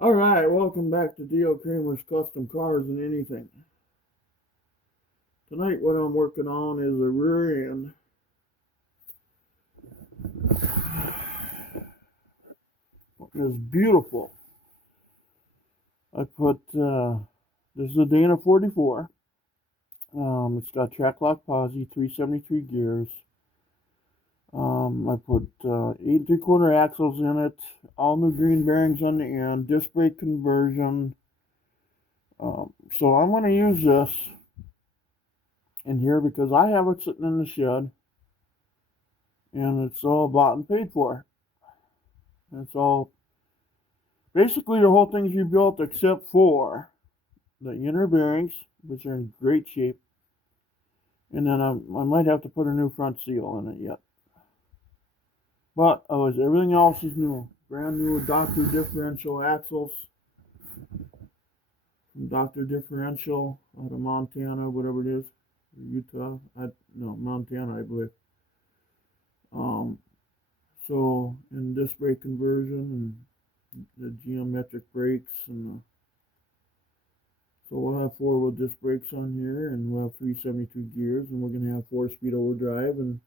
Alright, welcome back to D.O. Kramer's Custom Cars and Anything. Tonight what I'm working on is a rear end. It's beautiful. I put, this is a Dana 44. It's got track lock posi, 373 gears. I put 8 3/4 axles in it, all new green bearings on the end, disc brake conversion. So I'm going to use this in here because I have it sitting in the shed and it's all bought and paid for. It's all basically the whole thing's rebuilt except for the inner bearings, which are in great shape, and then I might have to put a new front seal in it yet. But otherwise, everything else is new, brand new Doctor differential axles from Doctor Differential out of Montana, whatever it is, Utah. No, Montana, I believe. So in disc brake conversion and the geometric brakes and so we'll have 4-wheel disc brakes on here, and we'll have 372 gears, and we're going to have 4-speed overdrive, and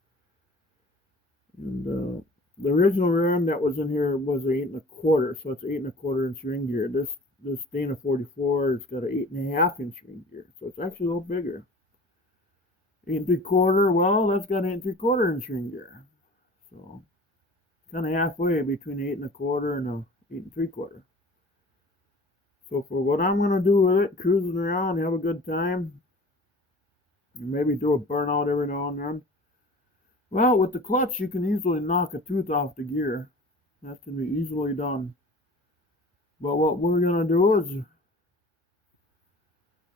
the original rear end that was in here was 8 1/4, so it's 8 1/4 inch ring gear. This Dana 44 has got an 8 1/2 inch ring gear, so it's actually a little bigger. 8 3/4, well, that's got an 8 3/4 inch ring gear, so kind of halfway between 8 1/4 and a 8 3/4. So for what I'm going to do with it, cruising around, have a good time, maybe do a burnout every now and then. Well, with the clutch, you can easily knock a tooth off the gear. That can be easily done. But what we're going to do is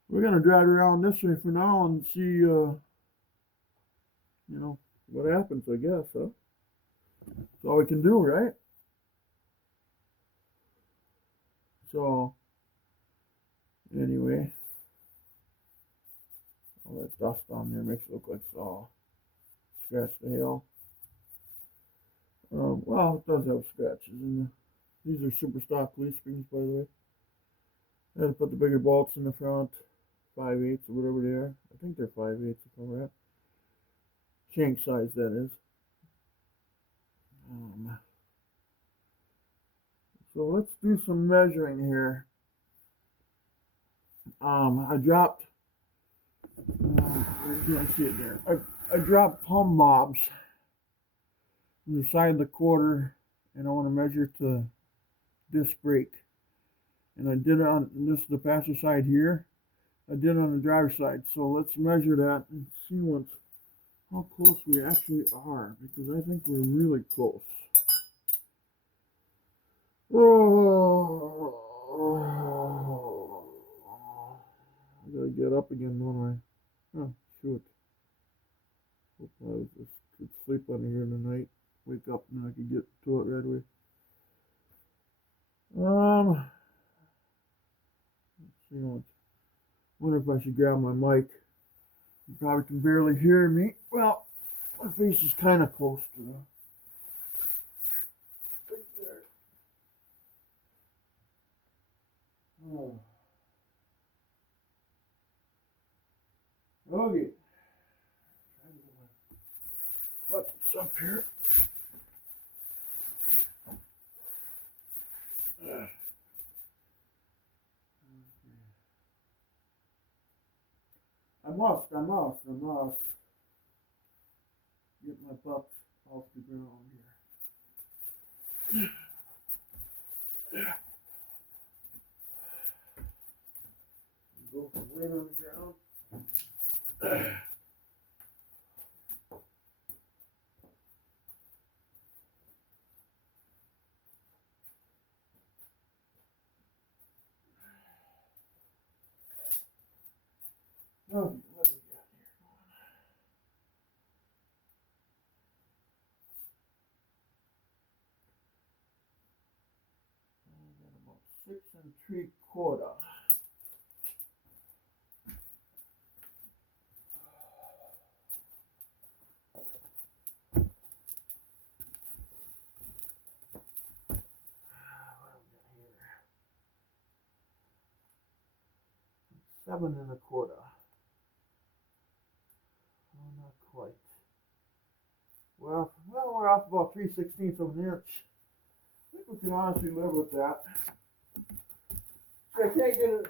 we're going to drive around this way for now and see, what happens, I guess, huh? That's all we can do, right? So, anyway, all that dust on there makes it look like it's all scratched to hell. Well, it does have scratches in there. These are super stock leaf springs, by the way. I had to put the bigger bolts in the front, 5/8 or whatever they are. I think they're 5/8 if I'm right. Shank size, that is. So let's do some measuring here. I dropped, you can't see it there. I dropped plumb bobs on the side of the quarter, and I want to measure to disc brake. And I did it on, this is the passenger side here. I did it on the driver's side. So let's measure that and see how close we actually are, because I think we're really close. Oh, I gotta get up again, don't I? Oh, shoot. Hope I just could sleep under here tonight. Wake up and I could get to it right away. Let's see what. Wonder if I should grab my mic. You probably can barely hear me. Well, my face is kind of close to the thing there. Oh. Okay. What's up here? I must get my butt off the ground here. Go from weight on the ground. Oh, what do we got here? I got about 6 3/4. 7 1/4. Oh, not quite. Well, we're off about 3/16 of an inch. I think we can honestly live with that. I can't get it.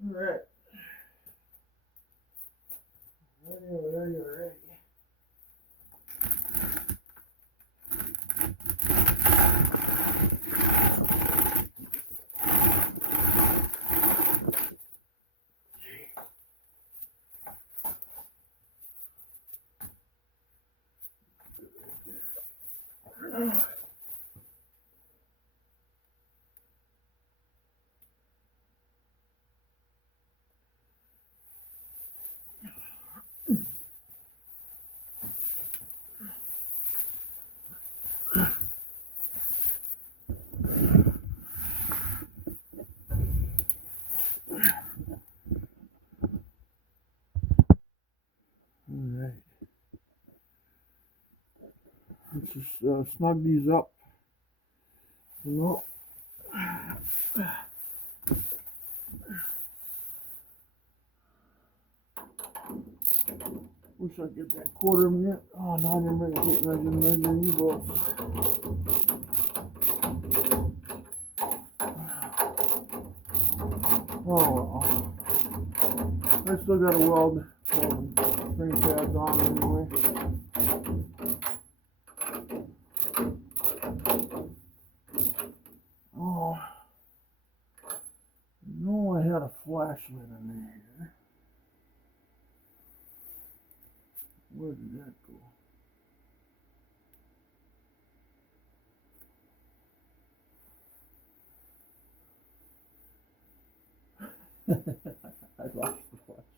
All right. Ready. All right. Let's just snug these up. No. Wish I could get that 1/4 minute. Oh, now I didn't measure you both. Oh well. I still got to weld spring pads on anyway. Oh, no, I had a flashlight in there. Where did that go? I lost the flashlight.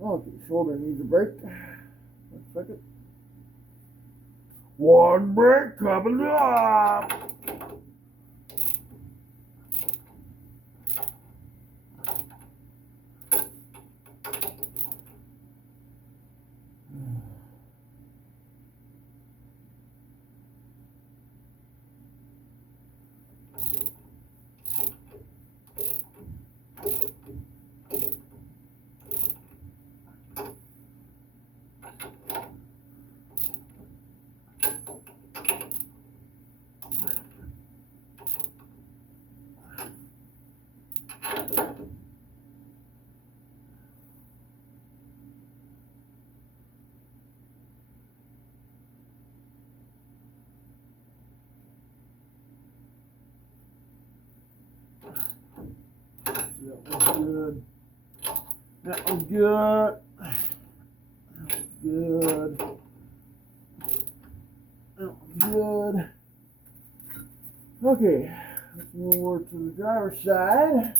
Oh, the shoulder needs a break. 1 second. One break coming up. That was good. That was good. That was good. That was good. Okay, let's move over to the driver's side.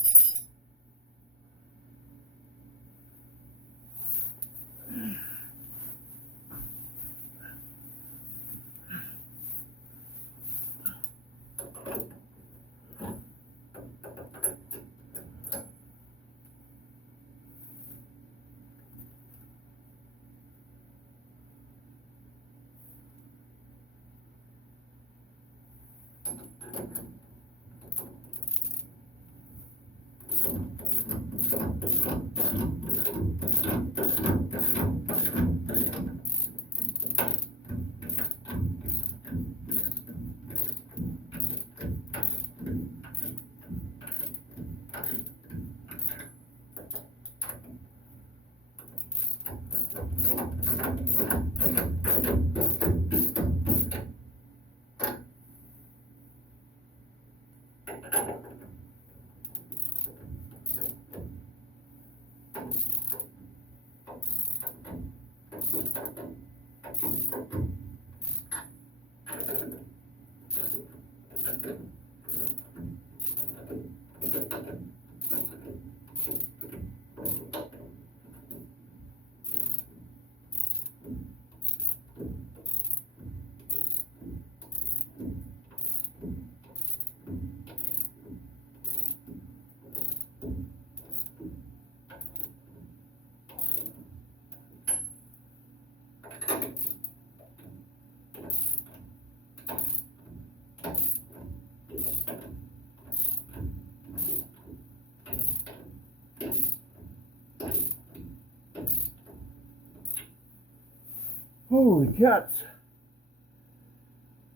Holy cats.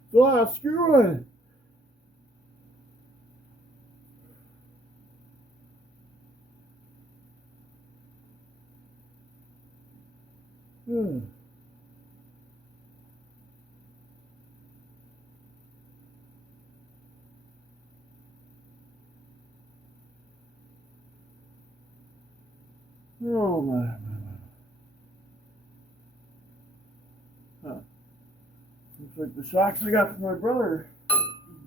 It's a lot of screwing. Oh my. Huh. Looks like the socks I got from my brother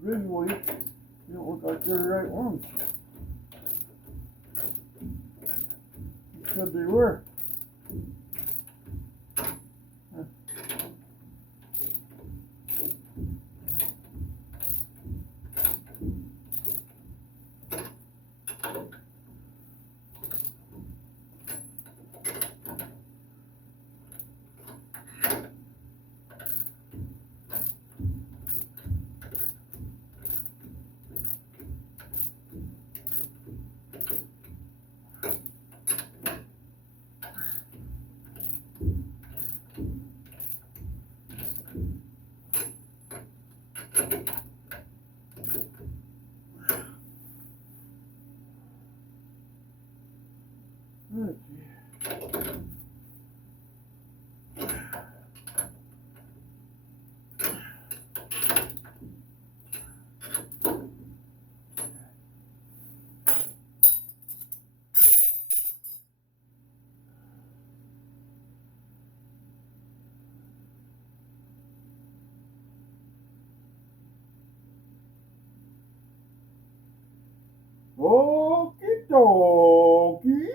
visually, they don't look like they're the right ones. He said they were. Huh. Okay. Okie dokie.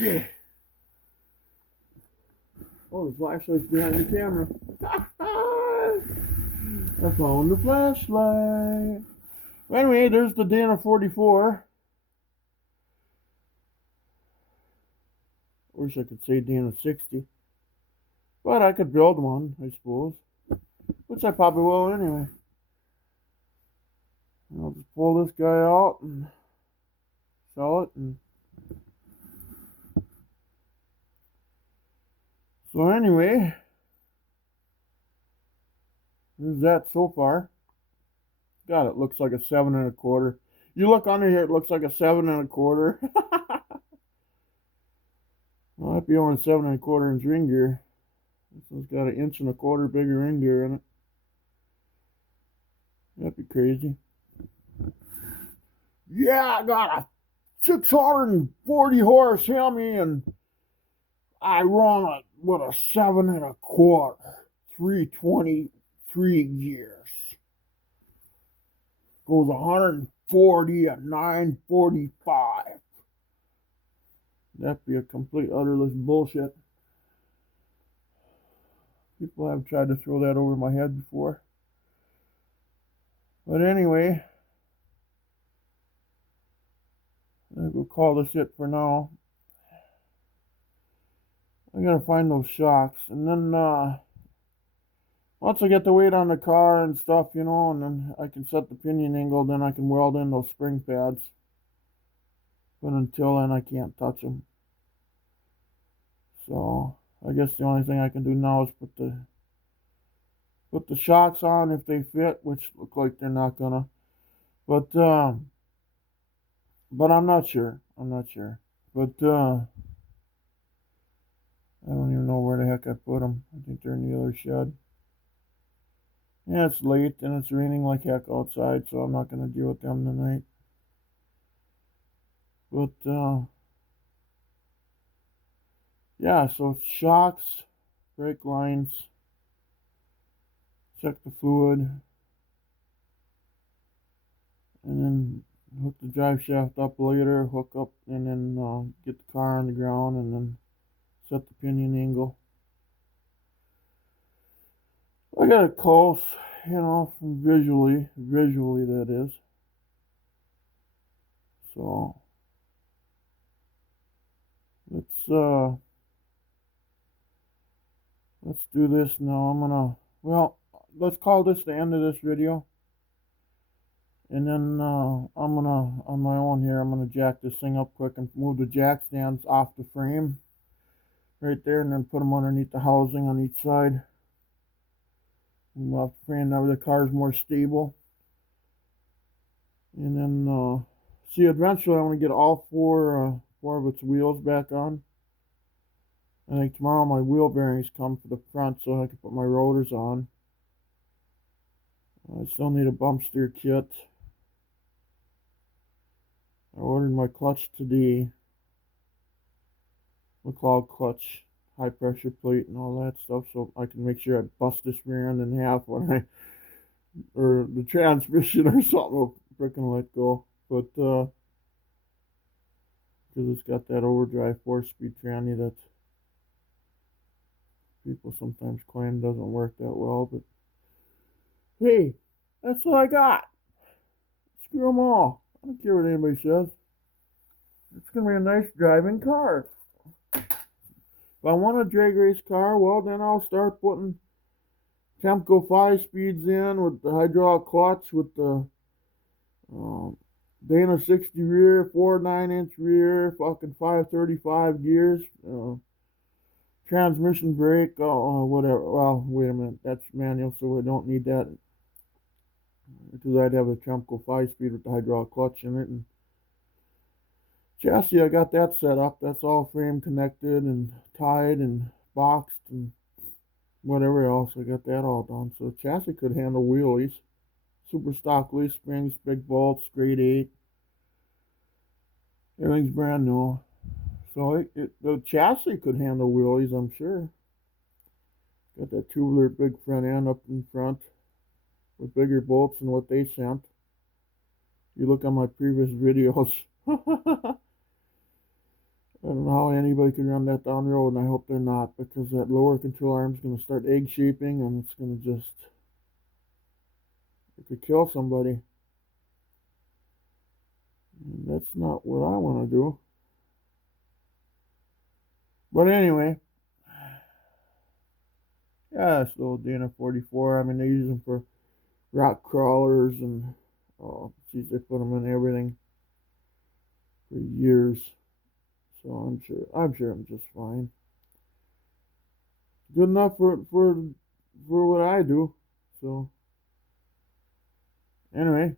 Okay. Oh, the flashlight's behind the camera. I found the flashlight. Anyway, there's the Dana 44. Wish I could say Dana 60. But I could build one, I suppose. Which I probably will anyway. I'll just pull this guy out and sell it. And so anyway, there's that so far. God, it looks like a 7 1/4. You look under here, it looks like a 7 1/4. Might be only 7 1/4 inch ring gear. This one's got an 1 1/4 inch bigger ring gear in it. That'd be crazy. Yeah, I got a 640 horse Hemi, and I run it with a 7 1/4, 323 gears. Goes 140 at 945. That'd be a complete utterless bullshit. People have tried to throw that over my head before. But anyway, I think we'll call this it for now. I gotta find those shocks, and then once I get the weight on the car and stuff, you know, and then I can set the pinion angle, then I can weld in those spring pads. But until then, I can't touch them. So I guess the only thing I can do now is put the shocks on if they fit, which look like they're not gonna. But I'm not sure. I'm not sure. But I don't even know where the heck I put them. I think they're in the other shed. Yeah, it's late and it's raining like heck outside, so I'm not gonna deal with them tonight. But yeah, so it's shocks, brake lines, check the fluid, and then hook the drive shaft up later, hook up, and then get the car on the ground, and then set the pinion angle. I got it close, you know, from visually that is. So let's do this now. Let's call this the end of this video. And then I'm gonna, on my own here, I'm gonna jack this thing up quick and move the jack stands off the frame right there, and then put them underneath the housing on each side. Move off the frame, now the car's more stable. And then see, eventually I want to get all four of its wheels back on. I think tomorrow my wheel bearings come for the front, so I can put my rotors on. I still need a bump steer kit. I ordered my clutch today. McLeod clutch, high pressure plate, and all that stuff, so I can make sure I bust this rear end in half when or the transmission or something will frickin' let go. But because it's got that overdrive 4-speed tranny that people sometimes claim doesn't work that well, but hey, that's what I got. Screw them all. I don't care what anybody says. It's going to be a nice driving car. If I want a drag race car, well, then I'll start putting Temco 5-speeds in with the hydraulic clutch, with the Dana 60 rear, 4 9-inch rear, fucking 535 gears, transmission brake, whatever. Well, wait a minute, that's manual, so we don't need that, because I'd have a Temco 5-speed with the hydraulic clutch in it. And chassis, I got that set up. That's all frame connected and tied and boxed and whatever else. I got that all done. So the chassis could handle wheelies. Super stock leaf springs, big bolts, grade 8. Everything's brand new. So the chassis could handle wheelies, I'm sure. Got that tubular big front end up in front with bigger bolts than what they sent. You look on my previous videos. don't know how anybody can run that down the road, and I hope they're not, because that lower control arm is going to start egg shaping, and it's going to just, it could kill somebody. And that's not what I want to do. But anyway, yeah, this little Dana 44. I mean, they use them for rock crawlers, and oh, geez, they put them in everything for years. So I'm just fine. Good enough for what I do. So anyway,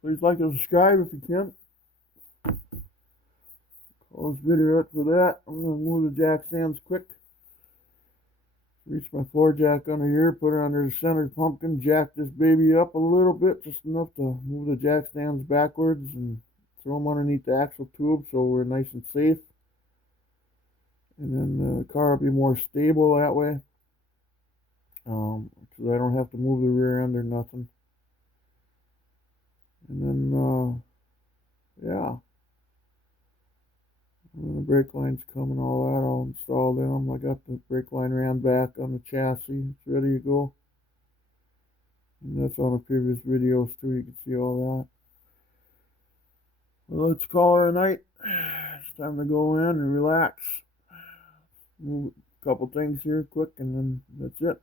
please like and subscribe if you can. Close video out for that. I'm gonna move the jack stands quick. Reach my floor jack under here, put it under the center pumpkin, jack this baby up a little bit, just enough to move the jack stands backwards, and throw them underneath the axle tube so we're nice and safe. And then the car will be more stable that way, because I don't have to move the rear end or nothing. And then, yeah. And the brake line's coming, all that, I'll install them. I got the brake line ran back on the chassis. It's ready to go. And that's on the previous videos too, you can see all that. Well, let's call it a night. It's time to go in and relax. Move a couple things here quick, and then that's it.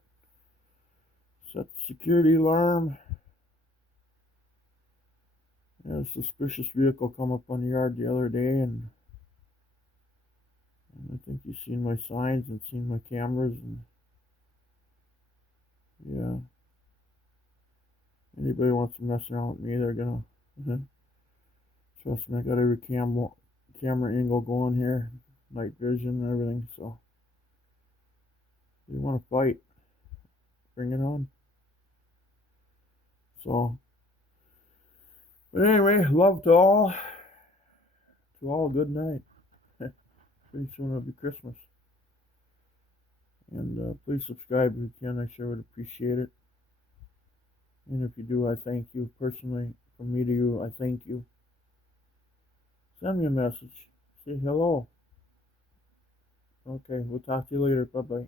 Set the security alarm. Yeah, a suspicious vehicle come up on the yard the other day, and I think you've seen my signs and seen my cameras, and yeah, anybody wants to mess around with me, they're gonna trust me. I got every camera angle going here, night vision and everything. So if you want to fight, bring it on. So, but anyway, love to all. To all, good night. Pretty soon it'll be Christmas. And please subscribe if you can. I sure would appreciate it. And if you do, I thank you. Personally, from me to you, I thank you. Send me a message. Say hello. Okay, we'll talk to you later. Bye-bye.